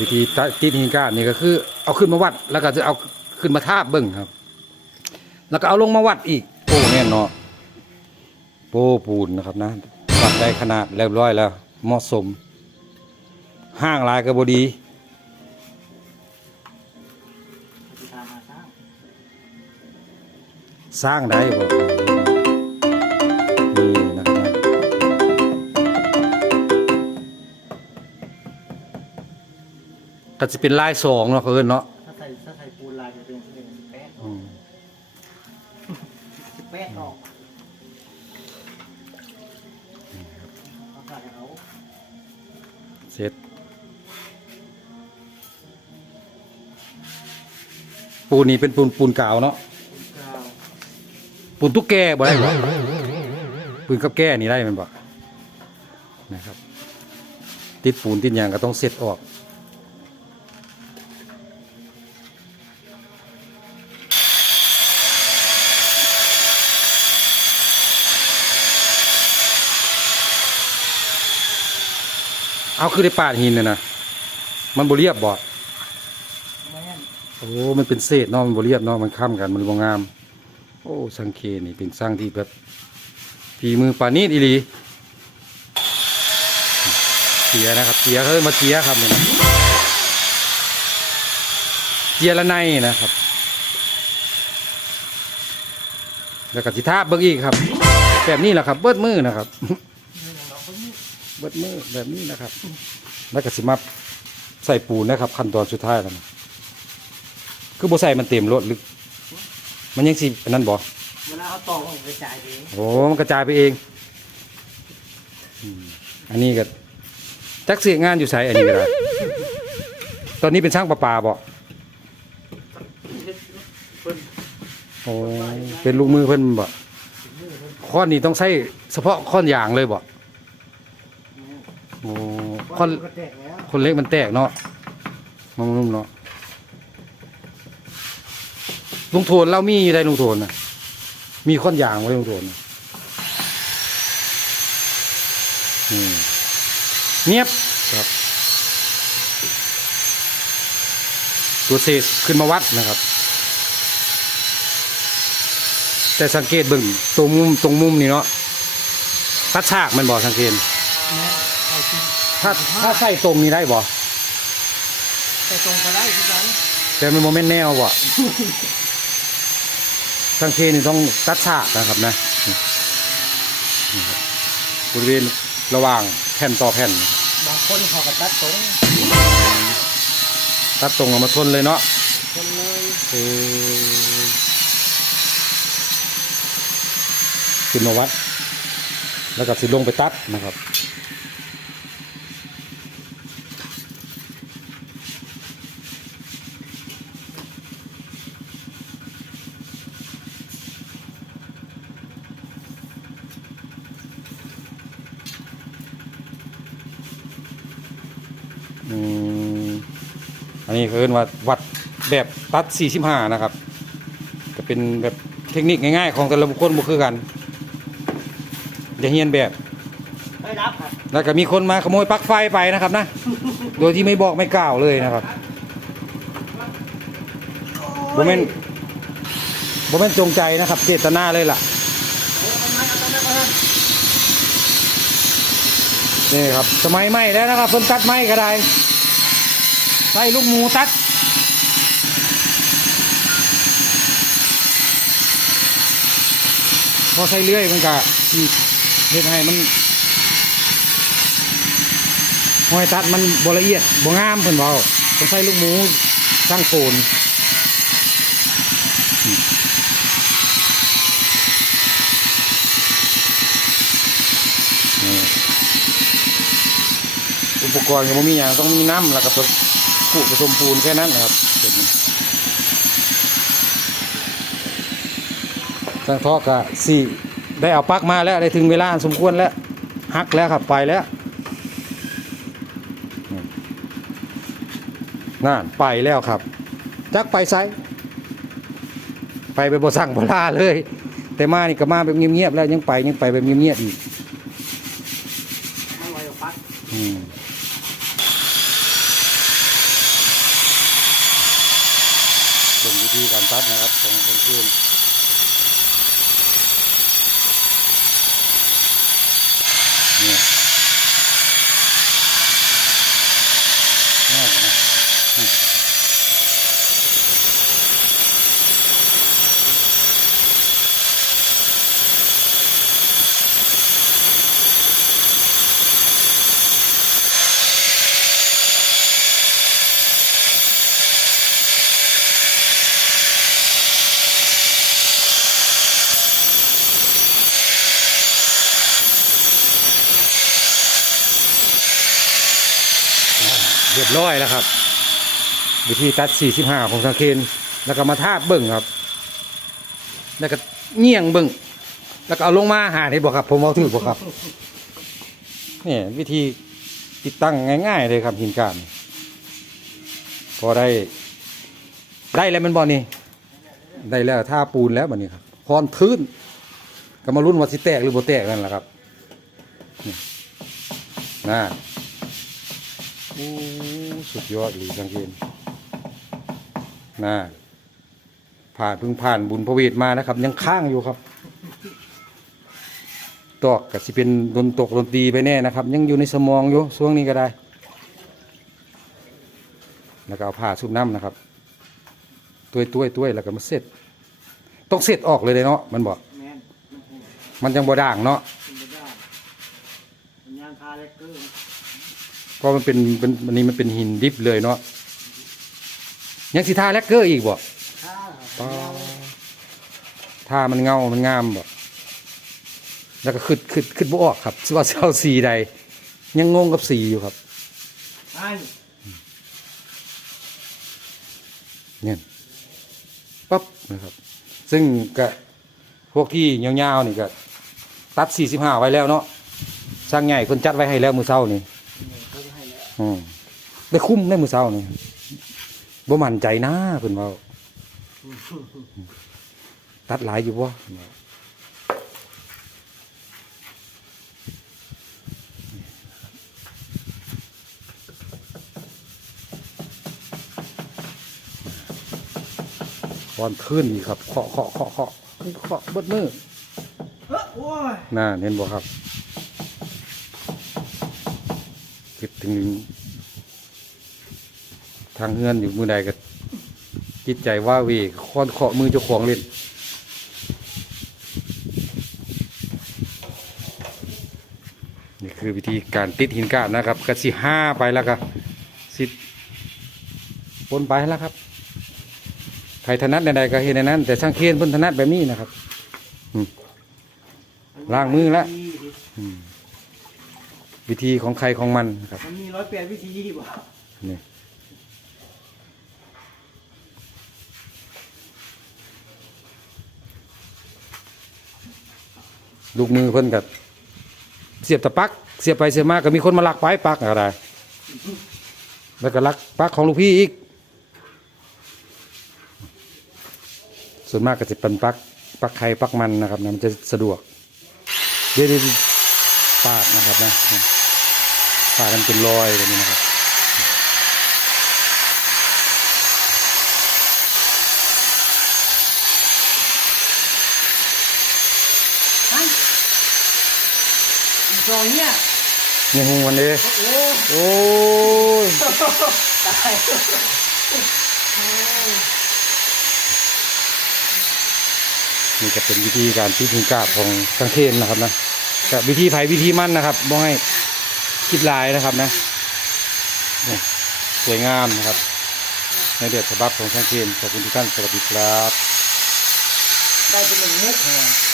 วิธีติดหินก้านนี่ก็คือ เอาขึ้นมาวัด แล้วก็จะเอาขึ้นมาทาบเบิ่งครับ แล้วก็เอาลงมาวัดอีกโอ้แน่นเนาะโป้ปูนนะครับนะวัดได้ขนาดเรียบร้อยแล้วเหมาะสม ห้างลายก็บดีสร้างสร้างได้บ่นี่ ก็จะเป็นลายสองเนาะเขาเอิ้นเนาะถ้าใส่ถ้าใส่ปูนลายจะเป็นเป็นแป๊ะอืมแป๊ะออกเอาใส่เอาเสร็จ ปูนนี่เป็นปูนปูนกาวเนาะปูนกาวปูนตุ๊กแกบ่ได้บ่ปูนกับแก้นี่ได้แมันบ่นะครับ ติดปูนติดหยางก็ต้องเสร็จออก เอาคือได้ปาดหินน่ะนะมันบ่เรียบบ่แม่นโอ้มันเป็นเศษเนาะมันบเรียบเนาะมันค้ำกันมันบ่งาม โอ้สังเคนี่เป็นสร้างที่แบบฝีมือปานีตอีหลีเสียนะครับเสียเขามาเสียครับเนี่ยนะเจียละในนะครับ แล้วก็สิทาเบิ่งอีกครับ แบบนี้แหละครับ เบิดมือนะครับ นี่ของเราเพิ่ง เบิดมือแบบนี้นะครับ แล้วก็สิมาใส่ปูนนะครับ ขั้นตอนสุดท้ายแล้วนะคือบ่ใส่มันเต็มรถหรือมันยังสิอันนั้นบ่เวลาเอาตอกมันกระจายเองโอ้มันกระจายไปเองอืมอันนี้ก็จักเสียงานอยู่ไสอันนี้ก็ได้ตอนนี้เป็นช่างประปาบ่เพิ่นโอ้เป็นลูกมือเพิ่นบ่ค้อนนี้ต้องใช้เฉพาะค้อนยางเลยบ่ โอ้คนก็แตกแล้วคนเล็กมันแตกเนาะมันนุ่มเนาะลุงโทนเรามีอยู่ได้ลุงโทนนะมีข้อนยางไว้ลุงโทนน่ะอืมเนียบครับ ตัวเศษขึ้นมาวัดนะครับ แต่สังเกตเบิ่งตรงมุมตรงมุมนี่เนาะตัดฉากมันบ่สังเกตนเอาจริง ถ้าถ้าใส่ตรงนี้ได้บ่ใส่ตรงก็ได้ทุกครั้งแต่มันโมเมนต์แนวบ่สังเกตนี่ต้องตัดฉากนะครับนะนี่นี่ครับบริเวณระหว่างแผ่นต่อแผ่นบางคนเขาก็ตัดตรง ตัดตรงเอามาทนเลยเนาะคนเลยเออขึ้นมาวัด แล้วก็สิลงไปตัดนะครับ อันนี้เขาเรียกว่าวัดแบบตัด 45 นะครับ ก็เป็นแบบเทคนิคง่ายๆ ของแต่ละบุคคลบ่คือกันอย่าเฮียนแบบไม่รับครับแล้วก็มีคนมาขโมยปลั๊กไฟไปนะครับนะ โดยที่ไม่บอกไม่กล่าวเลยนะครับโมเมนโมเมนจงใจนะครับ เจตนาเลยล่ะ นี่ครับ สมัยใหม่แล้วนะครับเพิ่นตัดไม้ก็ได้ใส่ลูกหมูตัดพอใส่เลื่อยมันก็สิเฮ็ดให้มันหอยตัดมันบละเอียดบงามเพิ่นเว้าต้อใส่ลูกหมูช่างโกนอุปกรณ์ก็บ่มีหยังต้องมีน้ำแล้วก็ ผสมผสมปูนแค่นั้นนะครับทางท่อกก็สี่ได้เอาปักมาแล้วได้ถึงเวลาสมควรแล้วฮักแล้วครับไปแล้วนั่นไปแล้วครับ จักไปไซไปไปบ่สั่งบ่ลาเลย แต่มานี่ก็มาแบบเงียบๆแล้วยังไปยังไปแบบเงียบๆอีก มันลอยออกปัก อืม วิธีการตัดนะครับของกลางคืนเนี่ย เรียบร้อยแล้วครับ วิธีตัด 45 ของสังเคนแล้วก็มาทาบเบิ่งครับ แล้วก็เงี่ยงเบิ่งแล้วก็เอาลงมาหาได้บอกครับ ผมเอาถือบอกครับนี่วิธีติดตั้งง่าย ๆ เลยครับหินการ พอได้ ได้แล้วมันบอลนี่ได้แล้วท่าปูนแล้วบันนี้ครับพรพื้นก็มารุ่นว่าสิแตกหรือบ่แตกนั่นแหละครับนี่น่า โอ้สุดยอดเลยสังเกตน่าผ่านเพิ่งผ่านบุญพระเวทมานะครับ ยังค้างอยู่ครับตอกกับสิเป็นดนตกดนตรีไปแน่นะครับ ยังอยู่ในสมองอยู่ช่วงนี้ก็ได้ แล้วก็เอาผ้าชุบน้ำนะครับต้วยต้วยต้วยแล้วก็มาเสร็จ ต้องเสร็จออกเลยเลยเนาะมันบอกแม่นมันยังบ่ด่างเนาะ เล็กเกอร์เพราะมันเป็นเป็นอันนี้มันเป็นหินดิบเลยเนาะยังสิทาแลกเกอร์อีกบ่ค่าปาถ้ามันเงา มันงามบ่แล้วก็ขึ้นขึ้นขึ้นบ่ออกครับว่าจะเอาสีใด ยังงงกับสีอยู่ครับไอ้เนี่ยปั๊บนะครับ ซึ่งก็พวกที่ยาวๆนี่ก็ตัด 45 ไว้แล้วเนาะช่างใหญ่คนจัดไว้ให้แล้วมือเช้านี่ ได้คุ้มได้มือเช้านี่บ่มั่นใจนะเพิ่นเว่าตัดหลายอยู่บ่คอนขึ้นอีกครับเคาะเคาะเคาะเคาะเคาะเบิดมือเฮ้ยโอ้ยน่าเห็นบ่ครับ เก็บถึง ทางเฮือนอยู่มือใดก็จิตใจว่าเวค้อนเคาะมือเจ้าของเล่นนี่คือวิธีการติดหินกาดนะครับกระสิห้าไปแล้วก็สิปนไปแล้วครับใครถนัดใดๆก็เห็นในนั้น แต่ช่างเคียนพิ่นถนัดแบบนี้นะครับล้างมือและอืม วิธีของใครของมันนะครับ มันมีร้อยแปดวิธีบ่นี่ลูกมือเพิ่นกับเสียบตะปัก เสียบไปเสียบมาก็มีคนมาลักไปปักอะไรแล้วก็ลักปักของลูกพี่อีก ส่วนมากก็จะเป็นปักปักไข่ปักมันนะครับนะมันจะสะดวกเดี๋ยวๆปาดนะครับนะ ปาดมันเป็นรอยแบบนี้นะครับไอ้อีกสองเนี่ยนี่หูมันเด้โอ้โอ้ยตายนี่ก็เป็นวิธีการที่ถึงกาบของกังเคนนะครับนะกับวิธีไผ่วิธีมั่นนะครับบ่ให้ คิดลายนะครับนะนี่สวยงามนะครับ ในเดือดฉบับของช่างเคนขอบคุณทุกท่านสวัสดีครับ ได้เป็นหนึ่งมุกเลย